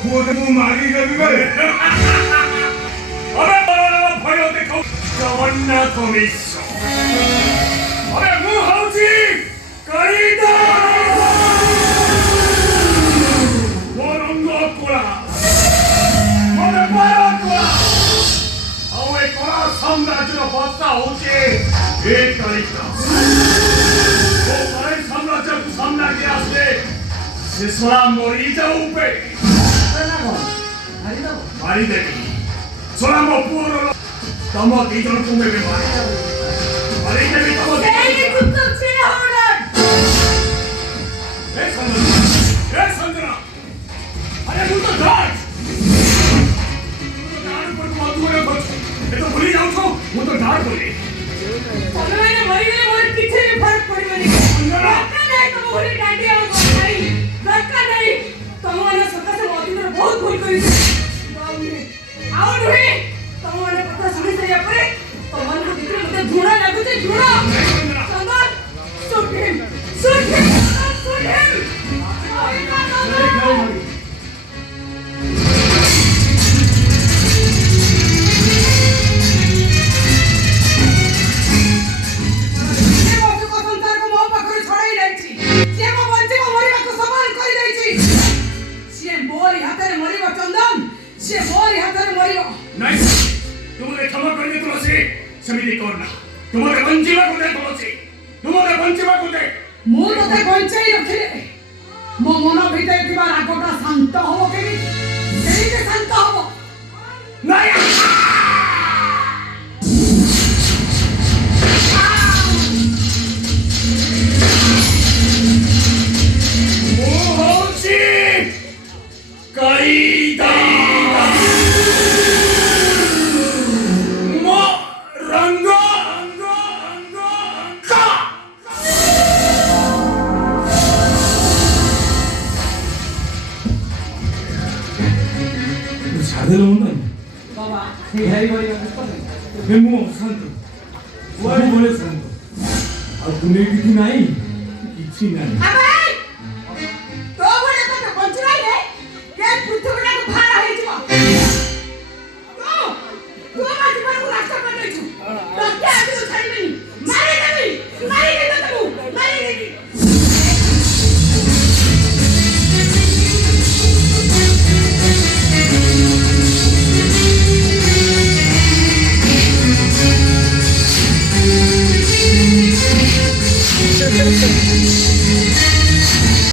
ପୁଅଟେ ମୁଁ ମାରିଦେବି ବେ। अबे भय देखौ जगन्नाथ मिश्र अबे मु हौची कहिदा मोरंग कोला मोरे पारा कोला औ ए कोला साम्राज्य बस्ता होचे ए कहिदा ओ सारे साम्राज्य को सामना के आसे सिसला मरी जाऊ पे मारी देवी सोलामो पुरो तमो दिजन कुमे में मारी देवी तमो ए कुत्ता छे हवड़न ए संजना अरे तू तो डांस पर मत बोले बस ये तो भूली जाऊ तो वो तो डांस बोले तमे ने मरी गले मोर पीछे में फर्क पड़ी मनी धक्का नहीं तुम बोले डांडी आओ नहीं धक्का नहीं तुम ने सत्ता से मोती ने बहुत भूल करी आओ रे तमने पता सुनी से अपरे तमन को दिखरे मते घुड़ा लागु छे घुड़ा संगत सुट हिम ये मोते को संसार को मोह पाखरे छड़ाई जाईची जे मो बंचे को मरिबा को समान करी जाईची से मोरी हाथे मरिबो चंदन से मोरी हाथे मरिबो नहीं तुमने क्षमा करके तुलसी समिति करना तुम्हारे वंचिवा को दे तुलसी तुम्हारे वंचिवा को दे मु तते बंचाई रखिले मो मन भीतर किबा रागटा शांत होबो केनी शांत होबो नहीं वो होची कहिदा 사대로 온다니. बाबा 해이 거리가 배무 산도. 와이 보내 산도. 아 분위기 나이 이치 나이. 아빠